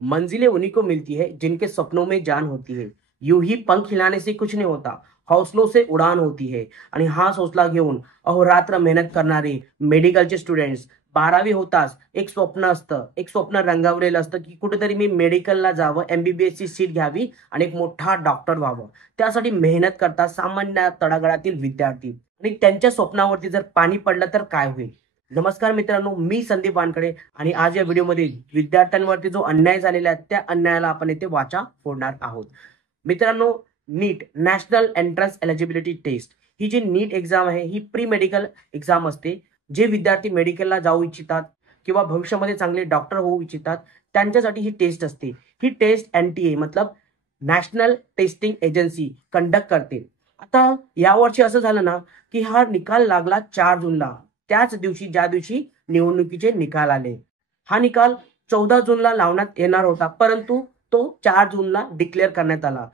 मंजिलें उन्हीं को मिलती है जिनके सपनों में जान होती है। यूं ही पंख हिलाने से कुछ नहीं होता, हौसलों से उडान होती है। आणि हाच हौसला घेऊन अहोरात्र मेहनत करणारे मेडिकलचे स्टुडंट्स 12वी होताच एक स्वप्न असतं, एक स्वप्न रंगवलेलं असतं, की कुठेतरी मी मेडिकलला जावं, एम-बी-बी-एसची सीट घ्यावी आणि एक मोठा डॉक्टर व्हावं. त्यासाठी मेहनत करतात सामान्य तळागाळातील विद्यार्थी आणि त्यांच्या स्वप्नावरती जर पाणी पडलं तर काय होईल? नमस्कार मित्रांनो, मी संदीप वानकडे आणि आज या व्हिडिओमध्ये विद्यार्थ्यांवरती जो अन्याय झालेला आहे, त्या अन्यायाला आपण येथे वाचा फोडणार आहोत. मित्रांनो, नीट नॅशनल एंट्रन्स एलिजिबिलिटी टेस्ट ही जी नीट एक्झाम आहे, ही प्री मेडिकल एक्झाम असते. जे विद्यार्थी मेडिकलला जाऊ इच्छितात किंवा भविष्यामध्ये चांगले डॉक्टर होऊ इच्छितात, त्यांच्यासाठी ही टेस्ट असते. ही टेस्ट एनटीए मतलब नॅशनल टेस्टिंग एजन्सी कंडक्ट करते. आता यावर्षी असं झालं ना, की हा निकाल लागला 4 जूनला. त्याच दिवशी ज्या दिवशी निवडणुकीचे निकाल आले. हा निकाल 14 जूनला लावण्यात येणार होता, परंतु तो 4 जूनला डिक्लेअर करण्यात आला.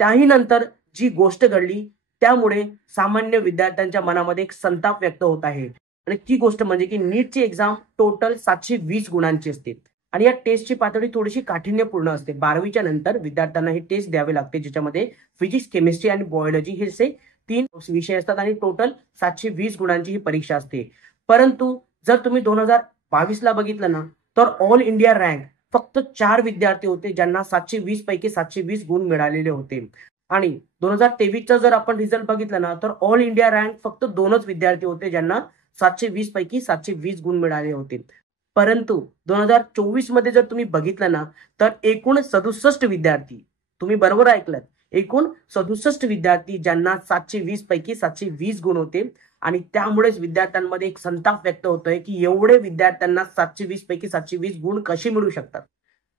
त्याही नंतर जी गोष्ट घडली त्यामुळे सामान्य विद्यार्थ्यांच्या मनामध्ये एक संताप व्यक्त होत आहे. आणि ती गोष्ट म्हणजे की नीटची एक्झाम टोटल 720 गुणांची असते आणि या टेस्टची पातळी थोडीशी काठिण्यपूर्ण असते. 12वीच्या नंतर विद्यार्थ्यांना ही टेस्ट द्यावी लागते, ज्याच्यामध्ये फिजिक्स, केमिस्ट्री आणि बायोलॉजी हे असे 3 विषय असतात आणि टोटल 720 गुणांची ही परीक्षा असते. परंतु जर तुम्ही 2022 ला बघितलं ना, तर ऑल इंडिया रँक फक्त 4 विद्यार्थी होते ज्यांना 720 पैकी 720 गुण मिळालेले होते. आणि 2023चा जर आपण रिझल्ट बघितला ना, तर ऑल इंडिया रँक फक्त 2च विद्यार्थी होते ज्यांना 720 पैकी 720 गुण मिळाले होते. परंतु 2024 मध्ये जर तुम्ही बघितलं ना, तर एकूण 67 विद्यार्थी, तुम्ही बरोबर ऐकलं, एकूण 67 विद्यार्थी ज्यांना 720 पैकी 720 गुण होते. आणि त्यामुळेच विद्यार्थ्यांमध्ये एक संताप व्यक्त होतोय की एवढे विद्यार्थ्यांना 720 पैकी 720 गुण कसे मिळू शकतात.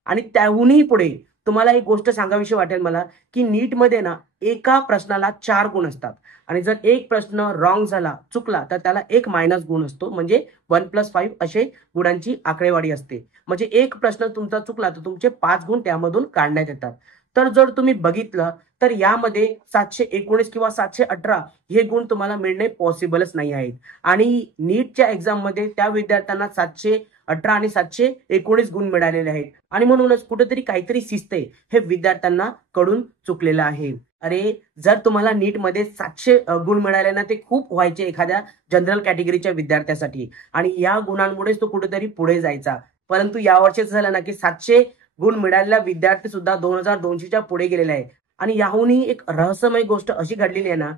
आणि त्याहूनही पुढे तुम्हाला एक गोष्ट सांगावीशी वाटेल मला, की नीटमध्ये ना एका प्रश्नाला 4 गुण असतात आणि जर एक प्रश्न रॉंग झाला, चुकला, तर त्याला एक मायनस गुण असतो. म्हणजे 1+5 असे गुणांची आकडेवारी असते. म्हणजे एक प्रश्न तुमचा चुकला तर तुमचे 5 गुण त्यामधून काढण्यात येतात. तर जर तुम्ही बघितलं तर यामध्ये 719 किंवा 718 हे गुण तुम्हाला मिळणे पॉसिबलच नाही आहेत. आणि नीटच्या एक्झाम मध्ये त्या विद्यार्थ्यांना 718 आणि 719 गुण मिळालेले आहेत. आणि म्हणूनच कुठेतरी काहीतरी शिस्त आहे हे विद्यार्थ्यांना कडून चुकलेलं आहे. अरे, जर तुम्हाला नीटमध्ये 700 गुण मिळाले ना, ते खूप व्हायचे एखाद्या जनरल कॅटेगरीच्या विद्यार्थ्यासाठी आणि या गुणांमुळेच तो कुठेतरी पुढे जायचा. परंतु यावर्षीच झालं ना, की 700 गुण मिळालेला विद्यार्थी सुद्धा 2200च्या पुढे गेलेला आहे. आणि याहूनही एक रहस्यमय गोष्ट अशी घडलेली आहे ना,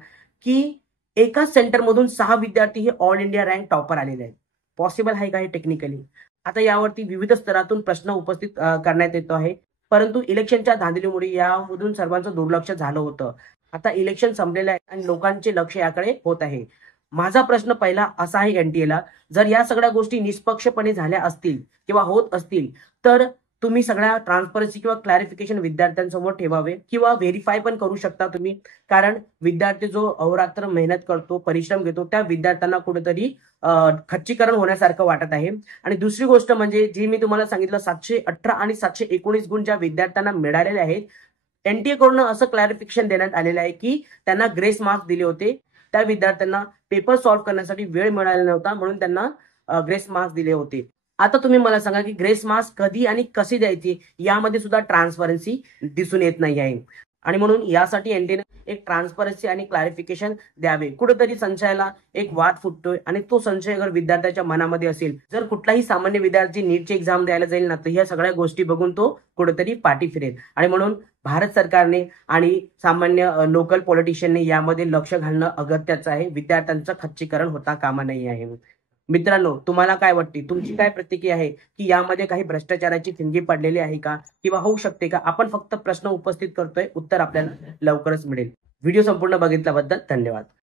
की एकाच सेंटरमधून 6 विद्यार्थी हे ऑल इंडिया रँक टॉपर आलेले आहेत. पॉसिबल आहे का हे टेक्निकली? आता यावरती विविध स्तरातून प्रश्न उपस्थित करण्यात येतो आहे. परंतु इलेक्शनच्या धांदलीमुळे यामधून सर्वांचं दुर्लक्ष झालं होतं. आता इलेक्शन संपलेलं आहे आणि लोकांचे लक्ष याकडे होत आहे. माझा प्रश्न पहिला असा आहे एनटीएला, जर या सगळ्या गोष्टी निष्पक्षपणे झाल्या असतील किंवा होत असतील, तर तुम्ही सगळ्या ट्रान्सपरन्सी किंवा क्लॅरिफिकेशन विद्यार्थ्यांसमोर ठेवावे किंवा व्हेरीफाय पण करू शकता तुम्ही. कारण विद्यार्थी जो अहोरात्र मेहनत करतो, परिश्रम घेतो, त्या विद्यार्थ्यांना कुठेतरी खच्चीकरण होण्यासारखं वाटत आहे. आणि दुसरी गोष्ट म्हणजे जी मी तुम्हाला सांगितलं, 718 आणि 719 गुण ज्या विद्यार्थ्यांना मिळालेले आहेत, एनटीए कडून असं क्लॅरिफिकेशन देण्यात आलेलं आहे की त्यांना ग्रेस मार्क्स दिले होते. त्या विद्यार्थ्यांना पेपर सॉल्व्ह करण्यासाठी वेळ मिळाला नव्हता, म्हणून त्यांना ग्रेस मार्क्स दिले होते. आता तुम्ही मला सांगा की ग्रेस मार्क्स कधी आणि कशी द्यायची यामध्ये सुद्धा ट्रान्सपरन्सी दिसून येत नाही आहे. आणि म्हणून यासाठी एनटीएने एक ट्रान्सपरन्सी आणि क्लॅरिफिकेशन द्यावे. कुठेतरी संशयाला एक वाद फुटतोय आणि तो संशय अगर विद्यार्थ्याच्या मनामध्ये असेल, जर कुठलाही सामान्य विद्यार्थी नीटची एक्झाम द्यायला जाईल ना, तर ह्या सगळ्या गोष्टी बघून तो कुठेतरी पाठी फिरेल. आणि म्हणून भारत सरकारने आणि सामान्य लोकल पॉलिटिशियनने यामध्ये लक्ष घालणं अगत्याचं आहे. विद्यार्थ्यांचं खच्चीकरण होता कामा नाही आहे. मित्रांनो, तुम्हाला काय वाटते? तुमची काय प्रतिक्रिया आहे की यामध्ये काही भ्रष्टाचाराची ठिणगी पडलेली आहे का किंवा होऊ शकते का? आपण फक्त प्रश्न उपस्थित करतोय, उत्तर आपल्याला लवकरच मिळेल. व्हिडिओ संपूर्ण बघितल्याबद्दल धन्यवाद.